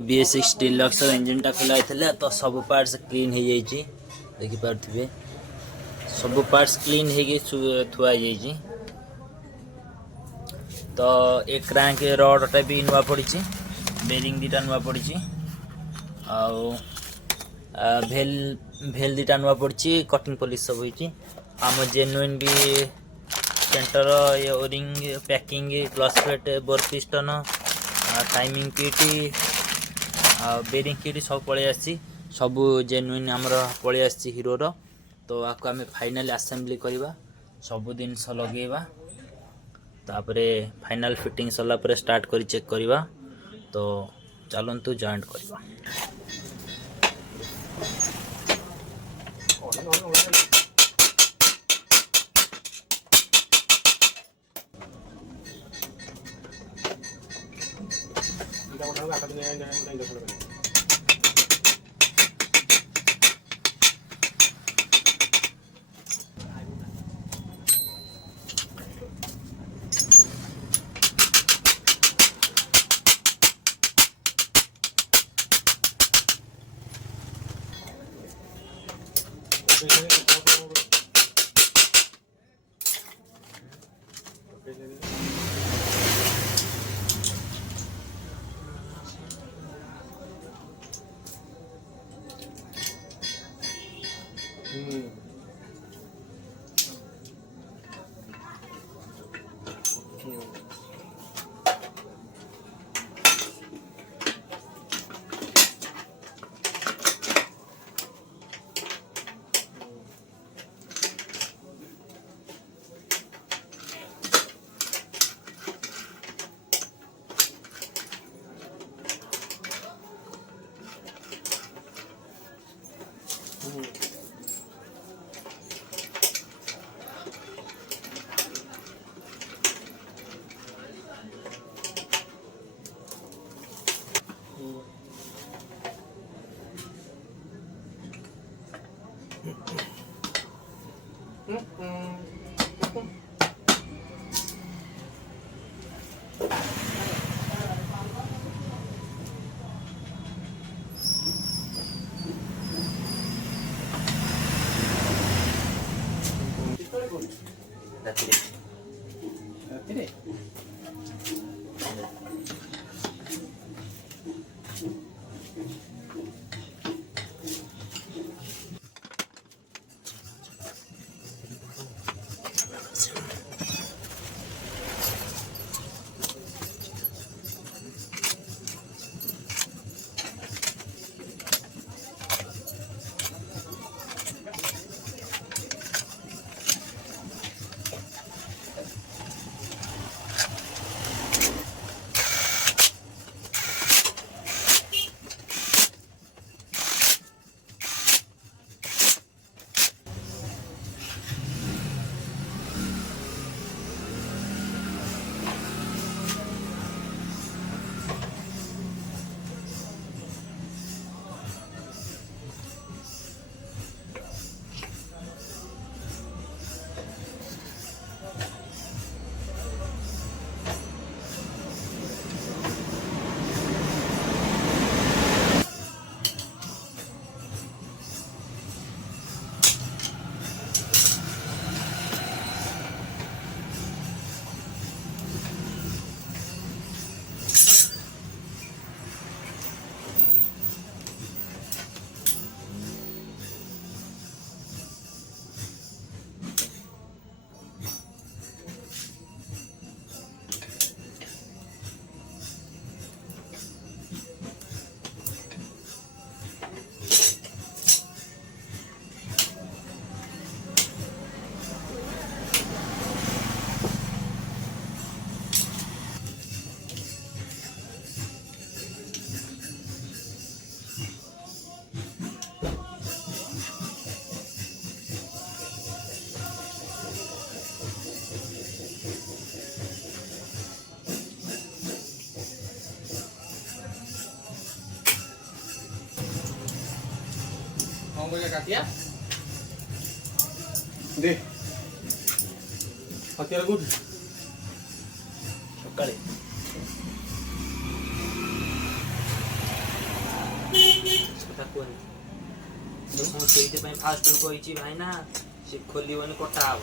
BS6 deluxe engine टा खोला होता तो सब पार्ट्स क्लीन हो जाइए देखिपे सब पार्ट्स क्लीन हो थुआ जाइए। तो एक क्रैंक रडटा भी नुआ पड़ी बेरिंग दीटा नुआ पड़ी भेल भेल दीटा नुआ पड़ी कटिंग पॉलिश सब होती आम जेन्युइन भी सेंटर ये o ring packing clutch plate bore piston timing kit bearing kit सब पलि आसी सब जेन्युइन आमर पलि आसी हीरोर। तो आपको आम फाइनाल असेंबली करवा सब जिनस लगेवा तापरे फाइनाल फिटिंग सरला पर स्टार्ट कर चेक करवा। तो चलतु जॉइंट करवा। Katia deh Katia good सकाळे କଥା କୁହନି ମୁଁ ସେଇଥିପାଇଁ ଫାଷ୍ଟରୁ କହିଛି ଭାଇନା ସେ ଖୋଲିବନି କଟା ହବ।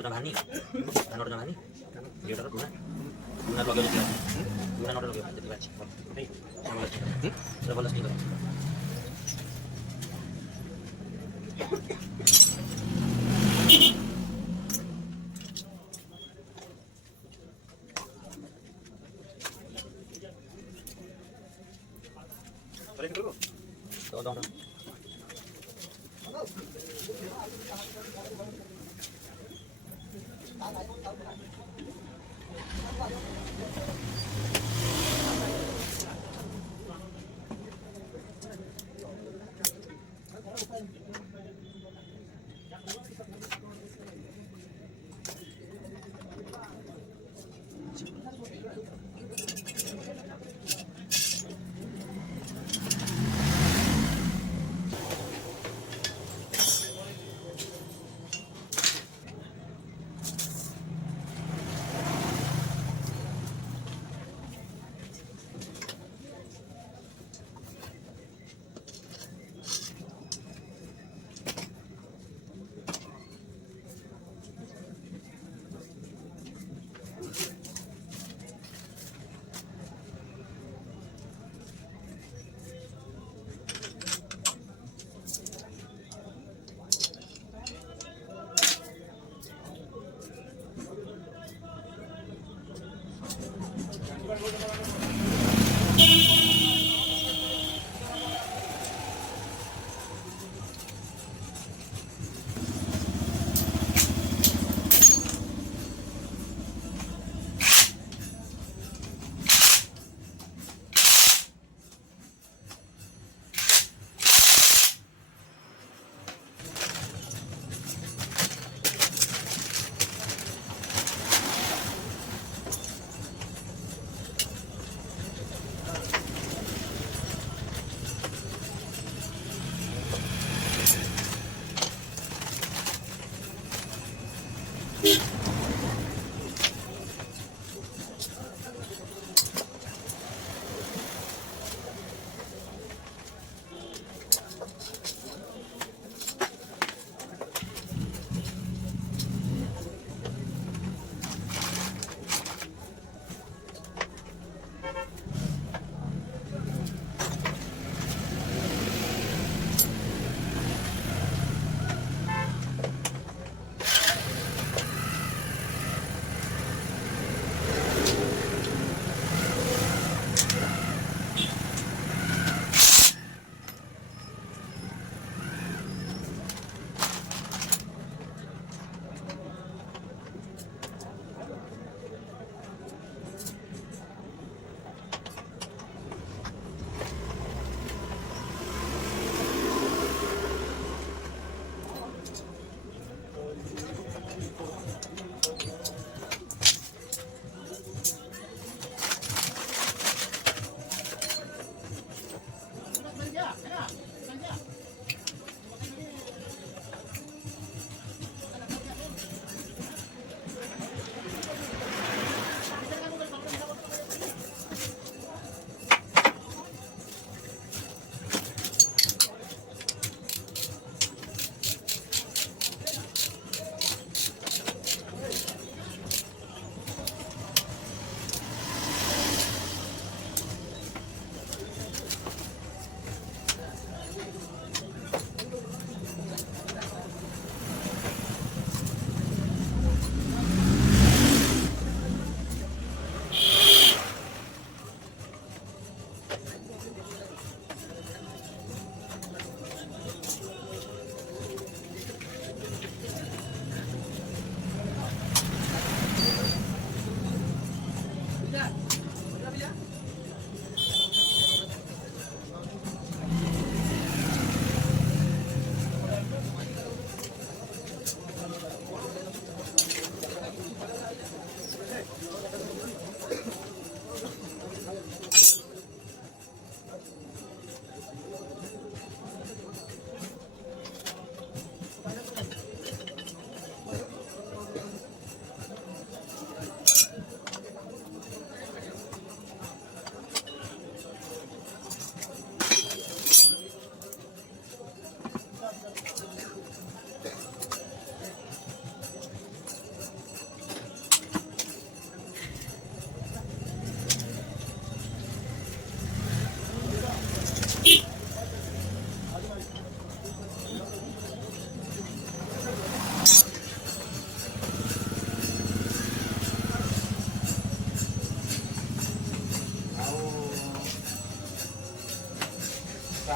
ନୋଟ ଭାନି ନୋଟ ଭାନି ଏଇଟାର ପୁରା ପୁରା ଲଗେଇ ଦିଅ ପୁରା ନୋଟ ଲଗେଇ ଯେତିକି ଅଛି ଭଲ ସ୍ଟିକର तो दो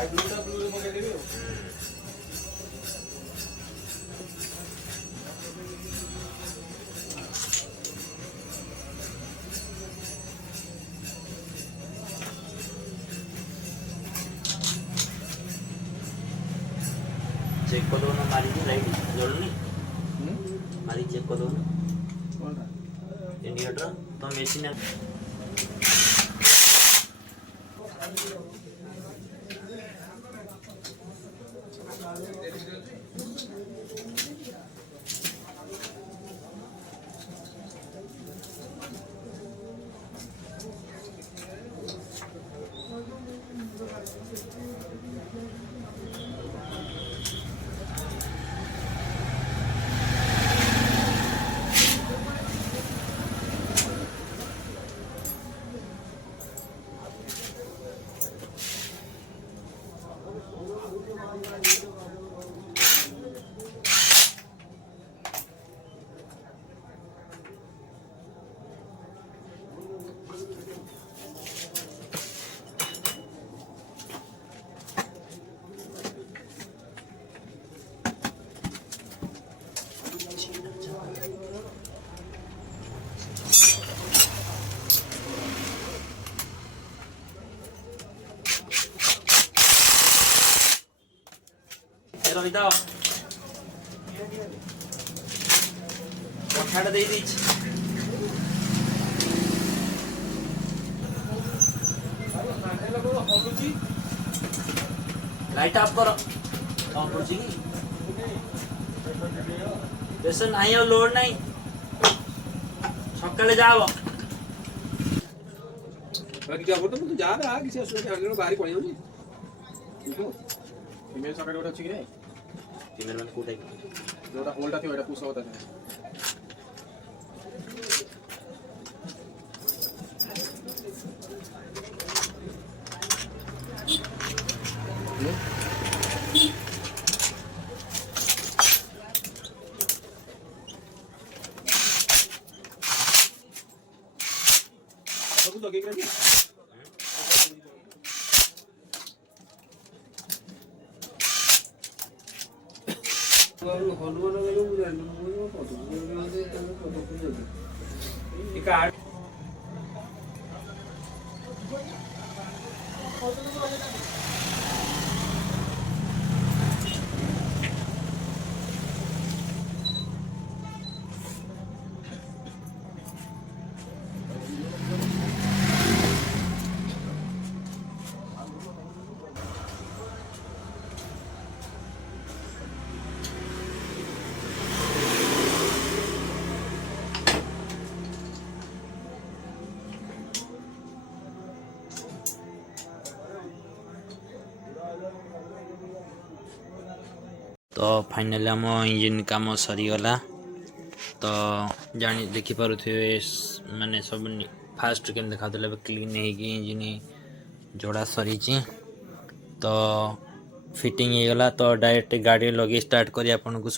चेक कर दो ना मारी की लाइट जलनी मारी चेक कर दो ना इंडिकेटर तो मशीन রবিদা কঠাটা দিয়ে দিচ্ছি লাইট অফ কর কম করছি কি বেশ নাই আর লোড নাই সকালে যাব বাকি যা করতে তুই যা না কিছু অসুবিধা নেই বাড়ি পড়ে যাবি ঠিক আছে ইমেল সকালে ওটা ঠিক রে ফিমেল মানে কোটাই যেটা হোলটা थे ওটা পুশ হতা है तो लगे क्या तो फाइनली आम इंजिन काम सरीगला तो जानी देखिपे माने सब फास्ट के देखा क्लीन है इंजिन जोड़ा सरी तो फिटिंग हो गला तो डायरेक्ट गाड़ी लगे स्टार्ट करी आपन को